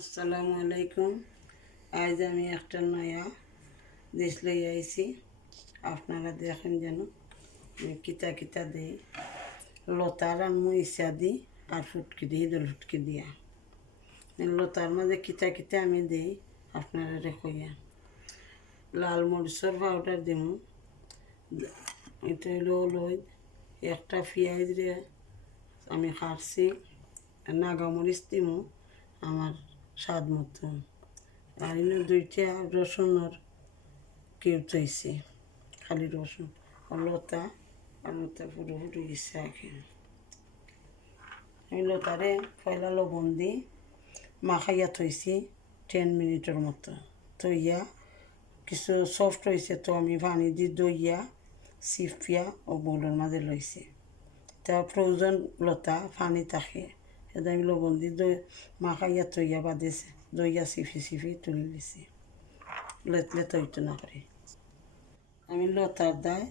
আসসালামু আলাইকুম। আজ আমি একটা নয়া দেশ লই আইছি। আপনারা দেখেন যেন কিতা কিতা দিই লতার আনমু ইসা দিই আর ফুটকি দিই দল ফুটকি দিয়া লতার মাঝে কিতা কিতা আমি দিই আপনারা রেখইয়া লাল মরিচর পাউডার দিমু। এটা হইল লই একটা পেঁয়াজ রে আমি কাটছি, নাগামরিচ দিমু আমার স্বাদ মতো, আর এনে 2টা রসুনের কিউব চাইছি, খালি রসুন লতা আর লতা ফুটো ফুটো গেছে আগে। আমি লতারে পয়লা লবণ দি মাখাইয়া থইছি 10 মিনিটের মতো। থইয়া কিছু সফট হয়েছে তো আমি পানি দি দইয়া সিফিয়া ও বোলের মাঝে লইছি। তা ফ্রোজন লতা পানি থাকে সেটা আমি লবণ দি দই মাখাইয়া থইয়া বাঁধিছে দইয়া সিফি সিফি তুলে দিছি লেতলে তৈতো না করে। আমি লতার দায়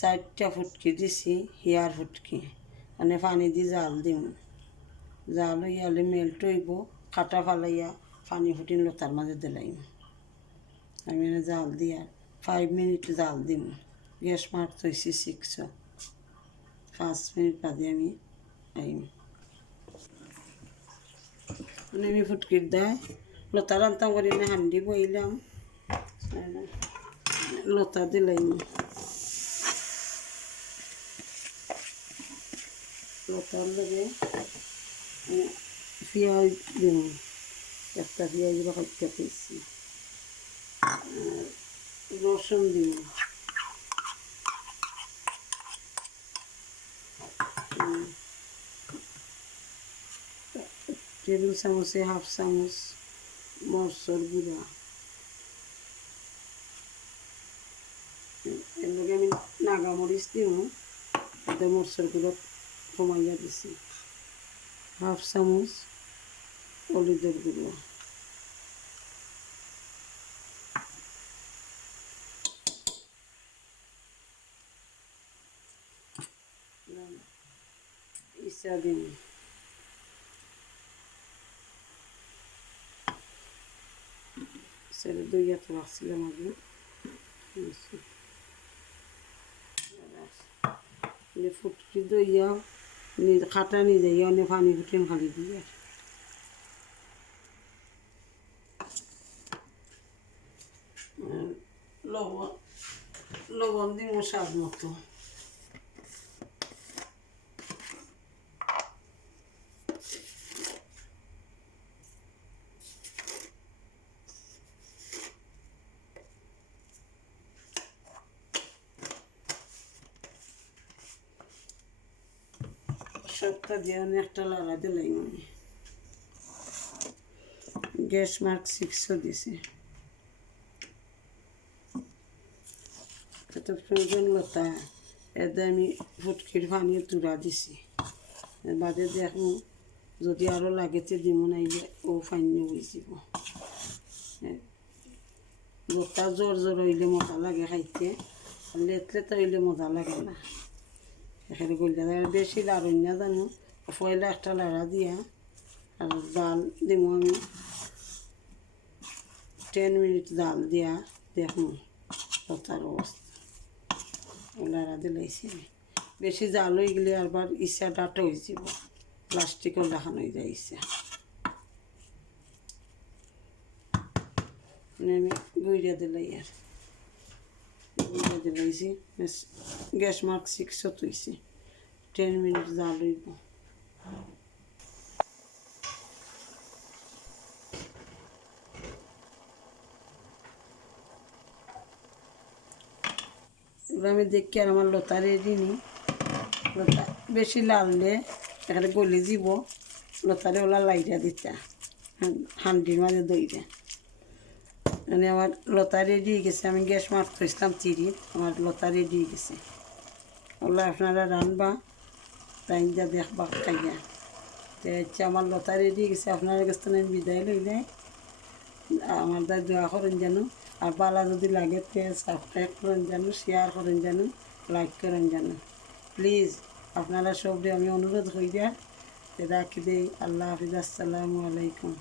4টা ফুটকি দিছি, হিয়ার ফুটকি মানে পানি দি জাল দিম, জাল হইয়ালে মেল্ট হইব, কাটা ফালাইয়া পানি ফুটিন লতার মাঝে দিলাইম। আমি জাল দিয়া 5 মিনিট জাল দিম। গ্যাস মার থইছি 600, 5 মিনিট বাদে আমি আইম। মানে আমি ফুটকির দায় লতা রান্তা করি না হান্ডি বইলাম, লতা দিলাইম, লতার লগে পেঁয়াজ দিম, একটা পেঁয়াজ বাকাইতে পেয়েছি, রসুন দিম, টেবিল চামচে 1/2 চামচ মরচর গুঁড়া, এর লগে আমি নাগামরিচ দিম, এটা মরচর গুঁড়ো কমাইয়া দিছি, 1/2 চামচ হলুদের গুঁড়ো, ইসা দিম, সেটা দইয়া তো রাখছিলাম আগে, ফুটকি দইয়া খাটা নিয়ে যাই অনেক পানি ফুটেন খালি দিয়ে লবণ দিব স্বাদ মতো। সবটা দিয়ে একটা লাড়া দিলাম আমি। গ্যাস মার্ক 600 দিছি। এত প্রয়োজন লতা এতে আমি ফুটকির পানি তুরা দিছি, বাদে দেখুন যদি আরও লাগেতে দিব নাইলে ও পানি হয়ে যাব। লতা জোর জোর হইলে মজা লাগে খাইতে, লেতলে তো হইলে মজা লাগে না। এখানে গলিয়া বেশি লাড়ুন না জানো, পয়লা একটা লাড়া দিয়া আর জাল দিব আমি 10 মিনিট জাল দিয়া দেখুন লতার অবস্থা। লাড়া দিলাইছি আমি, বেশি জাল হয়ে গেলে আবার ইচ্ছা ডাটা হয়ে যাব, প্লাস্টিকও দেখানো হয়ে যায় ইচ্ছা। আমি গুঁড়িয়া দিলাই আর গুঁড়িয়া দিলাইছি। গ্যাস মার্ক 600 তুইছি, 10 মিনিট জাল হইব। আমি দেখি আর আমার লতা রেডি নি, লতা বেশি লাললে এখানে গলি যাব, লতারে ওলা লাইটা দিতা হান্ডির মাঝে দইটা। মানে আমার লতা রেডি হয়ে গেছে, আমি গ্যাস মারতে ইসলাম 30, আমার লতা রেডি হয়ে গেছে। ওলা আপনারা রানবা তাই যা দেখবা খাইয়া। তো হচ্ছে আমার লতা রেডি হয়ে গেছে, আপনারা কাছ থেকে আমি বিদায় লইলে আমার দায় দোয়া করেন যেন, আর বালা যদি লাগে সাবস্ক্রাইব করেন যেন, শেয়ার করেন যেন, লাইক করেন যেন প্লিজ। আপনারা সবরে আমি অনুরোধ হইয়া রাখি দেই। আল্লাহ হাফিজ, আসসালামু আলাইকুম।